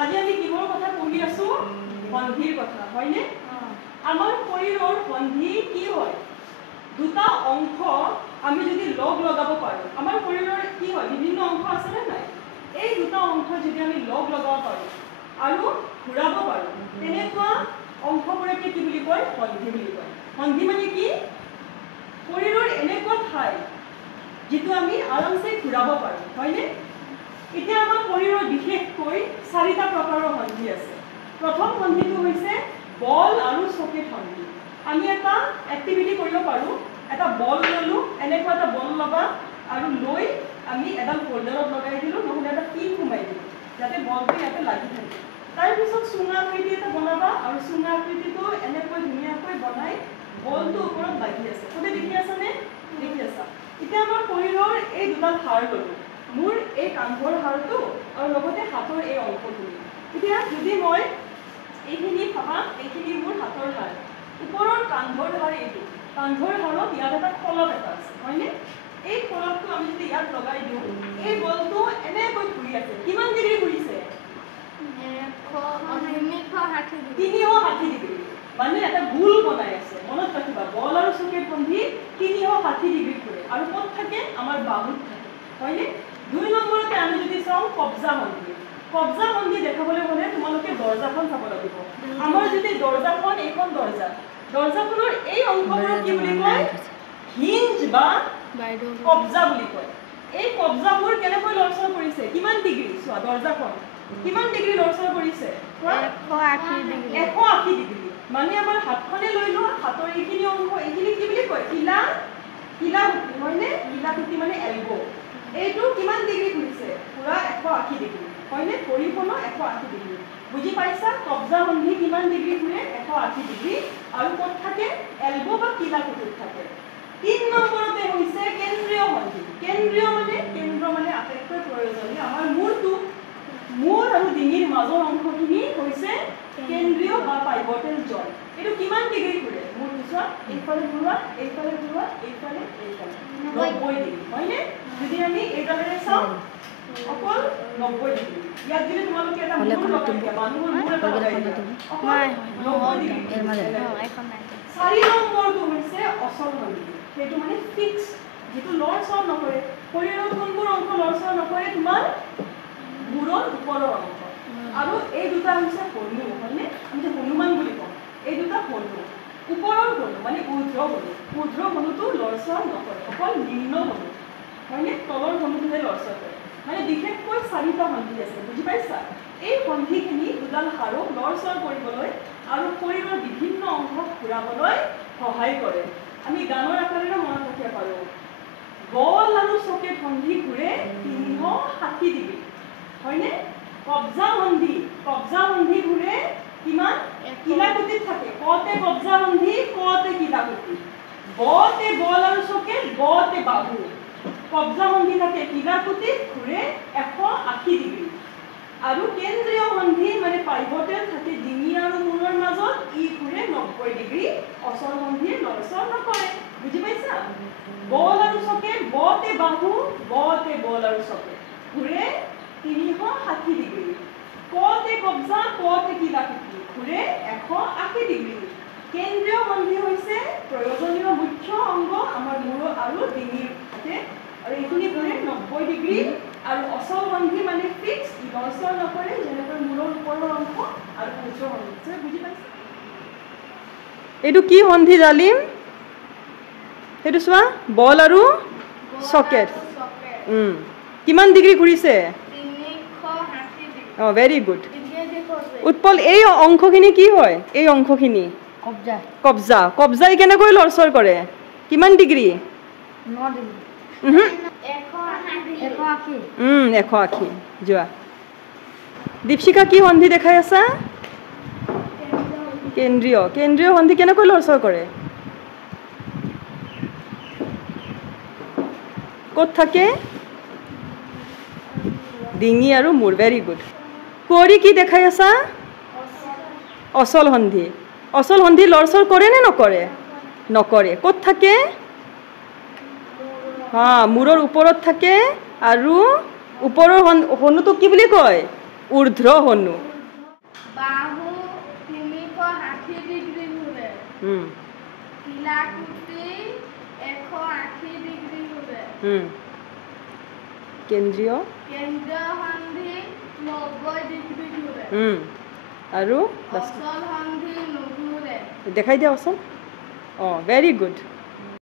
আজি আমি কিহৰ কথা পঢ়ি আছো সন্ধিৰ কথা হয়নে আমাৰ শৰীৰৰ সন্ধি কি হয় দুটা অংশ আমি যদি লগ লগাব পাৰো আমাৰ শৰীৰৰ কি হয় বিভিন্ন অংশ আছে নে নাই এই দুটা অংশ যদি আমি লগ লগাব পাৰো আৰু ঘূৰাব পাৰো তেনেকুৱা অংশবোৰকে কি বুলি কয় সন্ধি বুলি কয় সন্ধি মানে কি শৰীৰৰ এনেকুৱা ঠাই যেটো আমি আৰামসে ঘূৰাব পাৰো হয়নে এতিয়া আমাৰ শৰীৰৰ বিশেষকৈ চাৰিটা প্ৰকাৰৰ সন্ধি আছে প্ৰথম সন্ধিটো হৈছে বল আৰু চকেট সন্ধি আমি এটা এক্টিভিটি কৰিব পাৰো এটা বল ললো এনেকুৱা এটা বল লবা আৰু লৈ আমি এডাল হোল্ডাৰত লগাই দিলো নহলে এটা পিন ঘুমাই দিলো যাতে বলটো ইয়াতে লাগি থাকে তাৰ পিছত সুঙা আকৃতি এটা বনাবা আৰু সুঙা আকৃতিটো এনেকৈ ধুনীয়াকৈ বনাই বলটো ওপৰত লাগি আছে কোনে দেখি আছে নে দেখি আছে এতিয়া আমাৰ শৰীৰৰ এই দুটা হাড় ললো মোৰ এই কান্ধৰ হাড়টো আৰু লগতে হাতৰ এই অংশখিনি এতিয়া যদি মই এইখিনি ভাবা এইখিনি মোৰ হাতৰ হাড় ওপৰৰ কান্ধৰ হাড় এইটো কান্ধৰ হাড়ত ইয়াত এটা ফলক এটা আছে হয়নে এই ফলকটো আমি যদি ইয়াত লগাই দিওঁ এই বলটো এনেকৈ ঘূৰি আছে কিমান ডিগ্ৰী ঘূৰিছে 360 ডিগ্ৰী মানে এটা গোল বনাই আছে মনত ৰাখিবা বল আৰু চকেট সন্ধি 360 ডিগ্ৰী ঘূৰে আৰু ক'ত থাকে আমাৰ বাহুত থাকে হয়নে দুই নম্বৰতে আমি যদি চাওঁ কবজা সন্ধি দেখাবলৈ হলে তোমালোকে দৰ্জাখন চাব লাগিব আমাৰ যদি দৰ্জাখন এইখন দৰ্জাখনৰ এই অংশবোৰক কি বুলি কয় হিঞ্জ বা কবজা বুলি কয় এই কবজাবোৰ কেনেকৈ লৰচৰ কৰিছে কিমান ডিগ্ৰী চোৱা দৰ্জাখন কিমান ডিগ্ৰী লৰচৰ কৰিছে 180 ডিগ্ৰী মানে আমাৰ হাতখনে লৈ লোৱা হাতৰ এইখিনি অংশ এইখিনি কি বুলি কয় কিলা হয়নে কিলা কুটি মানে এলবো এইটো কিমান ডিগ্ৰী ঘূৰিছে পুৰা 180 ডিগ্ৰী হয়নে পৰিপূৰ্ণ 180 ডিগ্ৰী বুজি পাইছা কবজা সন্ধি কিমান ডিগ্ৰী ঘূৰে 180 ডিগ্ৰী আৰু ক'ত থাকে এলবো বা কিলা কুটিত থাকে 3 নম্বৰতে হৈছে কেন্দ্ৰীয় সন্ধি কেন্দ্ৰ মানে আটাইতকৈ প্ৰয়োজনীয় আমাৰ মূৰ আৰু ডিঙিৰ মাজৰ অংশখিনি হৈছে কেন্দ্ৰীয় বা পাইভটেল জইণ্ট এটো কিমান ডিগ্ৰী ঘূৰে মূৰ পিছত এইফালে ঘূৰা এইফালে 90 ডিগ্ৰী হয়নে যদি আমি এইডালেৰে চাওঁ অকল 90 ডিগ্ৰী ইয়াত যদি তোমালোকে এটা মূৰ লগাই দিয়া মানুহৰ মূৰ এটা লগাই দিয়া অকল 90 ডিগ্ৰী 4 নম্বৰটো হৈছে অচল সন্ধি সেইটো মানে ফিক্স যেটো লৰচৰ নকৰে শৰীৰৰ কোনবোৰ অংশ লৰচৰ নকৰে তোমাৰ মূৰৰ ওপৰৰ অংশ আৰু এই দুটা হৈছে হনু হয়নে আমি যে হনুমান বুলি কওঁ এই দুটা হনু ওপৰৰ হনু মানে ঊৰ্ধ্ব হনুটো লৰচৰ নকৰে অকল নিম্ন হনু হয়নে তলৰ হনুটোহে লৰচৰ কৰে মানে বিশেষকৈ 4টা সন্ধি আছে বুজি পাইছা এই সন্ধিখিনি দুডাল হাড়ক লৰচৰ কৰিবলৈ আৰু শৰীৰৰ বিভিন্ন অংশ ঘূৰাবলৈ সহায় কৰে আমি গানৰ আকাৰেৰে মনত ৰাখিব পাৰোঁ বল আৰু চকেট সন্ধি ঘূৰে 360 ডিগ্ৰী হয়নে কবজা সন্ধি ঘূৰে কিমান কিলাকুটিত থাকে কতে কবজা সন্ধি কতে কিলাকুটি বতে বল আৰু চকেট বতে বাহু কবজা সন্ধি থাকে কিলাকুটিত ঘূৰে 180 ডিগ্ৰী আৰু কেন্দ্ৰীয় সন্ধি মানে পাইভটেল থাকে ডিঙি আৰু মূৰৰ মাজত ই ঘূৰে 90 ডিগ্ৰী অচল সন্ধি লৰচৰ নকৰে বুজি পাইছা বল আৰু চকেট বতে বাহু বতে বল আৰু চকেট ঘূৰে 360 ডিগ্ৰী কতে কবজা কতে কিলাকুটি ঘূৰে 180 ডিগ্ৰী কেন্দ্ৰীয় সন্ধি হৈছে প্ৰয়োজনীয় মুখ্য অংগ আমাৰ মূৰ আৰু ডিঙিৰ থাকে আৰু এইখিনি ঘূৰে 90 ডিগ্ৰী আৰু অচল সন্ধি মানে ফিক্স লৰচৰ নকৰে যেনেকৈ মূৰৰ ওপৰৰ অংশ আৰু উচ্চ সন্ধি বুজি পাইছে এইটো কি সন্ধি জালিম সেইটো চোৱা বল আৰু চকেট কিমান ডিগ্ৰী ঘূৰিছে 360 ভেৰি গুড উৎপল এই অংশখিনি কি হয় এই অংশখিনি কবজা কেনেকৈ লৰচৰ কৰে কিমান ডিগ্ৰী 9 ডিগ্ৰী 180 যোৱা দীপশিকা কি সন্ধি দেখাই আছা কেন্দ্ৰীয় সন্ধি কেনেকৈ লৰচৰ কৰে ক'ত থাকে ডিঙি আৰু মূৰ ভেৰি গুড কুঁৱৰী কি দেখাই আছা অচল সন্ধি লৰচৰ কৰে নে নকৰে ক'ত থাকে মূৰৰ ওপৰত থাকে আৰু ওপৰৰ হনুটো কি বুলি কয় ঊৰ্ধ্বহনু বাহু 360 ডিগ্ৰী ঘূৰে কিলাকুটি 180 ডিগ্ৰী ঘূৰে কেন্দ্ৰীয় সন্ধি 90 ডিগ্ৰী ঘূৰে আৰু অচল সন্ধি নুঘূৰে দেখাই দিয়াচোন ভেৰি গুড